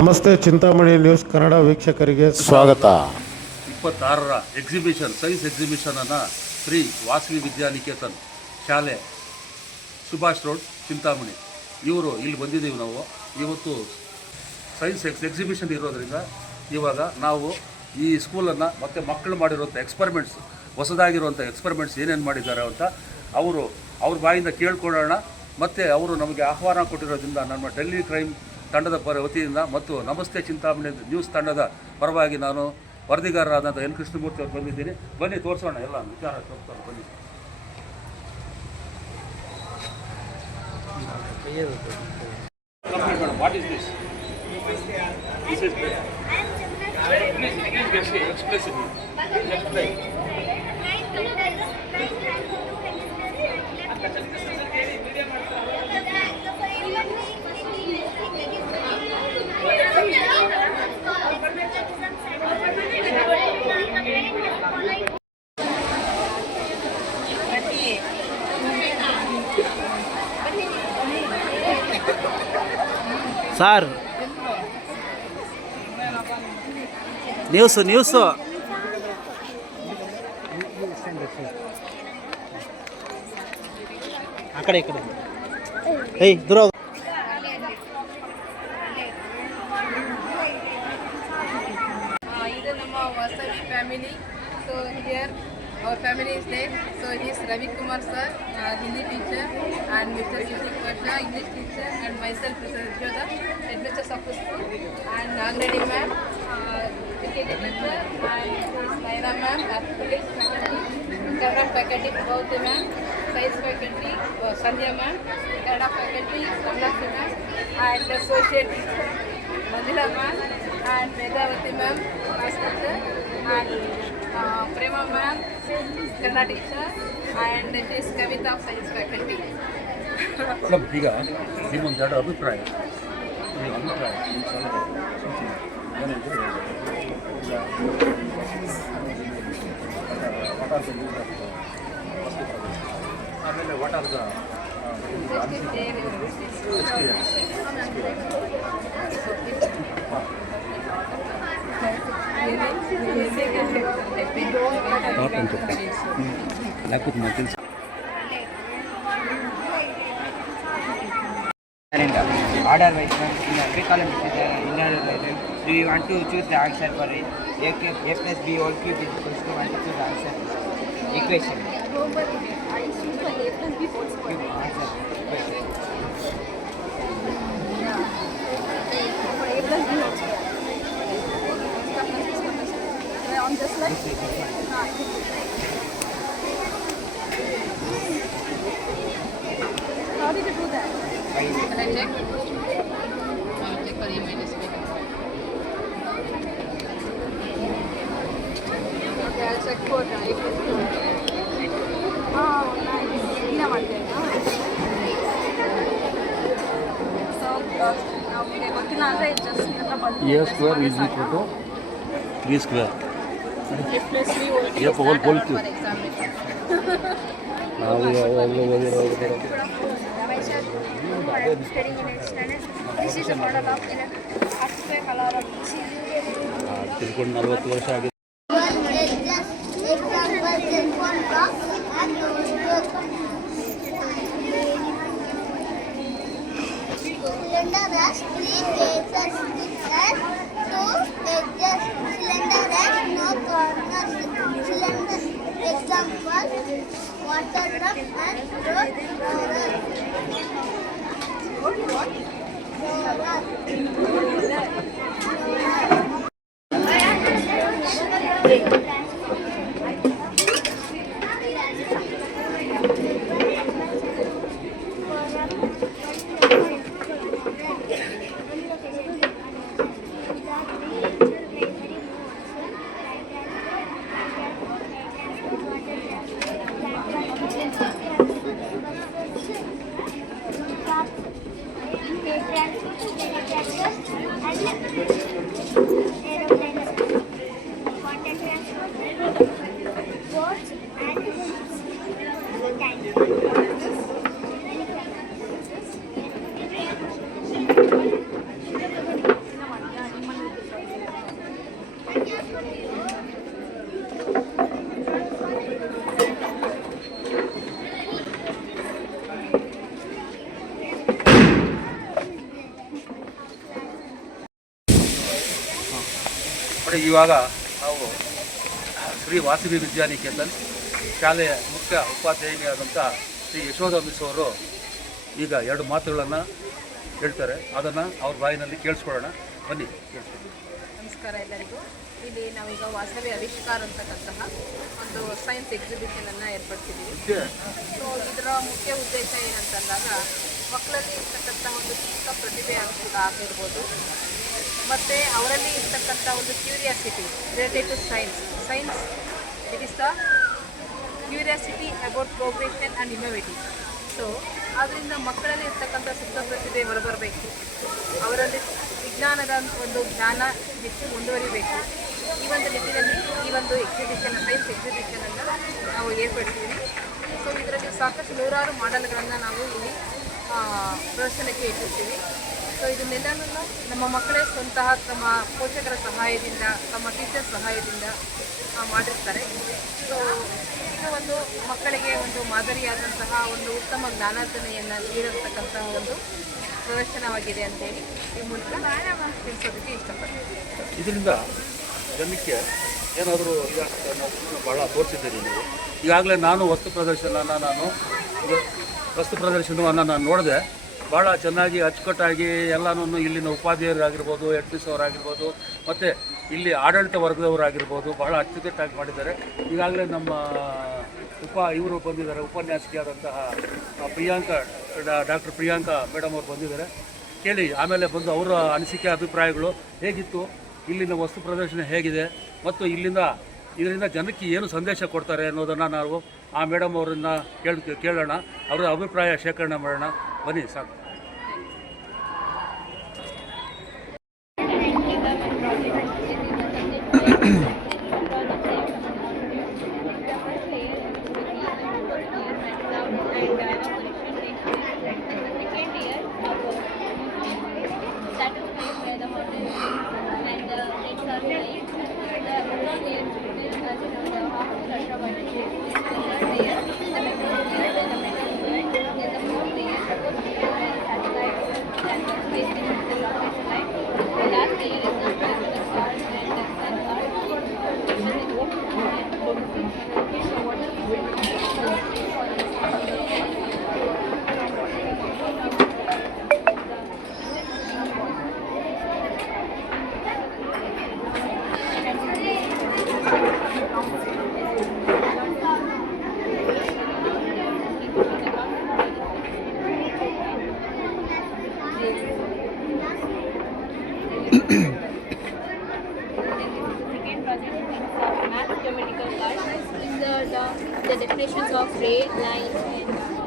ನಮಸ್ತೆ ಚಿಂತಾಮಣಿ ನ್ಯೂಸ್ ಕನ್ನಡ ವೀಕ್ಷಕರಿಗೆ ಸ್ವಾಗತ. 26ರ ಎಕ್ಸಿಬಿಷನ್ ಸೈನ್ಸ್ ಎಕ್ಸಿಬಿಷನನ್ನು ಶ್ರೀ ವಾಸವಿ ವಿದ್ಯಾನಿಕೇತನ್ ಶಾಲೆ ಸುಭಾಷ್ ರೋಡ್ ಚಿಂತಾಮಣಿ ಇಲ್ಲಿ ಬಂದಿದ್ದೀವಿ. ನಾವು ಇವತ್ತು ಸೈನ್ಸ್ ಎಕ್ಸಿಬಿಷನ್ ಇರೋದ್ರಿಂದ ಇವಾಗ ನಾವು ಈ ಸ್ಕೂಲನ್ನು ಮತ್ತು ಮಕ್ಕಳು ಮಾಡಿರುವಂಥ ಎಕ್ಸ್ಪರಿಮೆಂಟ್ಸ್, ಹೊಸದಾಗಿರುವಂಥ ಎಕ್ಸ್ಪರಿಮೆಂಟ್ಸ್ ಏನೇನು ಮಾಡಿದ್ದಾರೆ ಅಂತ ಅವ್ರ ಬಾಯಿಂದ ಕೇಳ್ಕೊಳ್ಳೋಣ. ಮತ್ತು ಅವರು ನಮಗೆ ಆಹ್ವಾನ ಕೊಟ್ಟಿರೋದ್ರಿಂದ ನಮ್ಮ ಡೆಲ್ಲಿ ಕ್ರೈಮ್ ತಂಡದ ವತಿಯಿಂದ ಮತ್ತು ನಮಸ್ತೆ ಚಿಂತಾಮಣಿ ನ್ಯೂಸ್ ತಂಡದ ಪರವಾಗಿ ನಾನು ವರದಿಗಾರರಾದಂಥ ಎನ್ ಕೃಷ್ಣಮೂರ್ತಿ ಅವರು ಬಂದಿದ್ದೀನಿ. ಬನ್ನಿ ತೋರಿಸೋಣ, ಎಲ್ಲ ವಿಚಾರ ತೋರಿಸೋಣ ಬನ್ನಿ. What is this? This is please explain. Sir news ಆ ಕಡೆ ಈ ಕಡೆ ದೂರ. ಇದು ನಮ್ಮ Vasavi family. So here our family is there. So he is Ravi Kumar sir, Hindi teacher, and Mr. Sushik Pasha, English teacher, and myself, Mr. Jyoda, headmistress of the school, and Nagnadi ma'am, education teacher, and Naira ma'am, Physics faculty, Kannada faculty, Bhavati ma'am, Science faculty, Sandhya ma'am, Kannada faculty, Kamlaki ma'am, and associate teacher, Manjula ma'am, and Meghavati ma'am, class teacher, and Prema ma'am, Kannada teacher, and she is Kavita of Science faculty. ಈಗ ನಿಮ್ಮೊಂದು ಎರಡು ಅಭಿಪ್ರಾಯ ಆಮೇಲೆ what are the order wise in every column is inner. Do you want to choose the answer for a plus b whole cube is equal to 1 to choose the answer equation? No, but I choose the a plus b whole cube answer equation. For a plus b whole cube. On this line? How did you do that? Can I check? Check for a minus b. Okay, I'll check for a plus b. Oh, nice. Ina ಮಾಡ್ತೇನಾ? So, ನಮಗೆ ಗೊತ್ತಿಲ್ಲ ಅಂದರೆ just ಇದನ್ನ ಬಂದು a square is equal to 3 square. a plus b whole cube whole for cube. examination. This is a model of artificial color of ತಿಳ್ಕೊಂಡು 40 ವರ್ಷ ಆಗಿದೆ. water drop and road roller. Aeroplanes, content transport, ಇವಾಗ ನಾವು ಶ್ರೀ ವಾಸವಿ ವಿದ್ಯಾನಿಕೇತನ್ ಶಾಲೆಯ ಮುಖ್ಯ ಉಪಾಧ್ಯಾಯಿನಿಯಾದಂಥ ಶ್ರೀ ಯಶೋಧ ಮಿಸ್ ಅವರು ಈಗ 2 ಮಾತುಗಳನ್ನು ಹೇಳ್ತಾರೆ. ಅದನ್ನು ಅವ್ರ ಬಾಯಿನಲ್ಲಿ ಕೇಳಿಸ್ಕೊಳ್ಳೋಣ. ಬನ್ನಿ ಕೇಳಿಸ್ಕೊಳ್ಳಿ. ನಮಸ್ಕಾರ ಎಲ್ಲರಿಗೂ. ಇಲ್ಲಿ ನಾವೀಗ ವಾಸವಿ ಆವಿಷ್ಕಾರ ಅಂತಕ್ಕಂತಹ ಒಂದು ಸೈನ್ಸ್ ಎಕ್ಸಿಬಿಷನನ್ನು ಏರ್ಪಡಿಸಿದ್ದೀವಿ. ಸೊ ಇದರ ಮುಖ್ಯ ಉದ್ದೇಶ ಏನಂತಂದಾಗ ಮಕ್ಕಳಲ್ಲಿ ಇರ್ತಕ್ಕಂಥ ಒಂದು ಚಿಕ್ಕ ಪ್ರತಿಭೆ ಆಗಿರ್ಬೋದು, ಮತ್ತು ಅವರಲ್ಲಿ ಇರ್ತಕ್ಕಂಥ ಒಂದು curiosity related to science it is the curiosity about progression and innovative. So ಆದ್ದರಿಂದ ಮಕ್ಕಳಲ್ಲಿ ಇರ್ತಕ್ಕಂಥ ಸುಪ್ತ ಪ್ರತಿಭೆ ಹೊರಬರಬೇಕು, ಅವರಲ್ಲಿ ವಿಜ್ಞಾನದ ಒಂದು ಜ್ಞಾನ ಹೆಚ್ಚು ಮುಂದುವರಿಬೇಕು. ಈ ಒಂದು ನಿಟ್ಟಿನಲ್ಲಿ ಈ ಒಂದು ಸೈನ್ಸ್ ಎಕ್ಸಿಬಿಷನನ್ನು ನಾವು ಏರ್ಪಡಿಸ್ತೀವಿ. ಸೊ ಇದರಲ್ಲಿ ಸಾಕಷ್ಟು 100 ಮಾಡೆಲ್ಗಳನ್ನು ನಾವು ಇಲ್ಲಿ ಪ್ರದರ್ಶನಕ್ಕೆ ಇಟ್ಟಿರ್ತೀವಿ. ಸೊ ಇದನ್ನೆಲ್ಲನೂ ನಮ್ಮ ಮಕ್ಕಳೇ ಸ್ವತಃ ತಮ್ಮ ಪೋಷಕರ ಸಹಾಯದಿಂದ, ತಮ್ಮ ಟೀಚರ್ ಸಹಾಯದಿಂದ ಮಾಡಿರ್ತಾರೆ. ಸೊ ಇದು ಒಂದು ಮಕ್ಕಳಿಗೆ ಒಂದು ಮಾದರಿಯಾದಂತಹ ಒಂದು ಉತ್ತಮ ಜ್ಞಾನಾರ್ಜನೆಯನ್ನು ನೀಡಿರ್ತಕ್ಕಂತಹ ಒಂದು ಪ್ರದರ್ಶನವಾಗಿದೆ ಅಂತೇಳಿ ಈ ಮೂಲಕ ತಿಳಿಸೋದಕ್ಕೆ ಇಷ್ಟಪಡ್ತೀನಿ. ಇದರಿಂದ ಜನಕ್ಕೆ ಏನಾದರೂ ಈಗ ಭಾಳ ತೋರಿಸಿದ್ದೀರಿ ನೀವು. ಈಗಾಗಲೇ ನಾನು ವಸ್ತು ಪ್ರದರ್ಶನವನ್ನು ನಾನು ನೋಡಿದೆ. ಭಾಳ ಚೆನ್ನಾಗಿ ಅಚ್ಚುಕಟ್ಟಾಗಿ ಎಲ್ಲನೂ ಇಲ್ಲಿನ ಉಪಾಧ್ಯಾಯರಾಗಿರ್ಬೋದು, ಹೆಡ್ ಮಿಸ್ ಅವರಾಗಿರ್ಬೋದು, ಮತ್ತು ಇಲ್ಲಿ ಆಡಳಿತ ವರ್ಗದವರಾಗಿರ್ಬೋದು ಭಾಳ ಅಚ್ಚುಕಟ್ಟಾಗಿ ಮಾಡಿದ್ದಾರೆ. ಈಗಾಗಲೇ ನಮ್ಮ ಇವರು ಬಂದಿದ್ದಾರೆ, ಉಪನ್ಯಾಸಕಿಯಾದಂತಹ ಡಾಕ್ಟರ್ ಪ್ರಿಯಾಂಕಾ ಮೇಡಮ್ ಅವರು ಬಂದಿದ್ದಾರೆ. ಕೇಳಿ ಆಮೇಲೆ ಬಂದು ಅವರ ಅನಿಸಿಕೆ ಅಭಿಪ್ರಾಯಗಳು ಹೇಗಿತ್ತು, ಇಲ್ಲಿನ ವಸ್ತು ಪ್ರದರ್ಶನ ಹೇಗಿದೆ ಮತ್ತು ಇದರಿಂದ ಜನಕ್ಕೆ ಏನು ಸಂದೇಶ ಕೊಡ್ತಾರೆ ಅನ್ನೋದನ್ನು ನಾವು ಆ ಮೇಡಮ್ ಅವರನ್ನ ಕೇಳೋಣ. ಅವರ ಅಭಿಪ್ರಾಯ ಶೇಖರಣೆ ಮಾಡೋಣ. ಬನ್ನಿ ಸಾಕು. Math geometrical cards. The definitions of ray, line, and